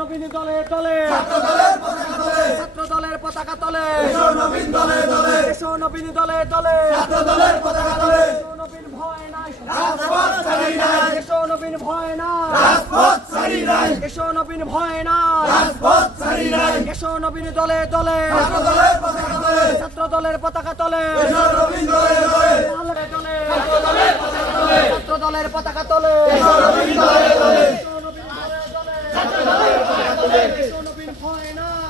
নবীন দলে দলে। ছাত্র দলের পতাকা তলে। নবীন দলে দলে। নবীন ছাত্র দলের পতাকা দলে নবীন দলে দলে। ছাত্র দলের পতাকা তলে। দলে পতাকা তলে দলে এসো নবীন ভয় নাই আমি কই বল বাংলাদেশ সরকারি কলেজে কোন দল আছে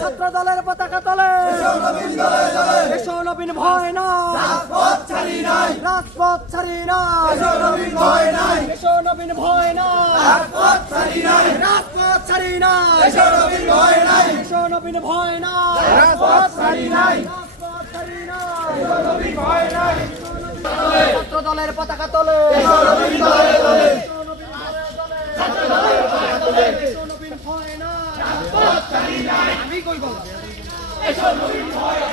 ছাত্র দলের পতাকা তলে। নবীন ভয় নাই। রাজপথ ছাড়ি নাই। ভয় নাই ভয় না রাজপথ ছাড়ি নাই। রাজপথ ছাড়ি নাই। এসো নবীন ভয় নাই। এসো নবীন ভয় না রাজপথ ছাড়ি নাই। রাজপথ ছাড়ি নাই। এসো নবীন ভয় নাই। ছাত্র দলের পতাকা তোলে। এসো নবীন দলে দলে এসো নবীন ভয় না আমি কই বল এসো নবীন ভয় নাই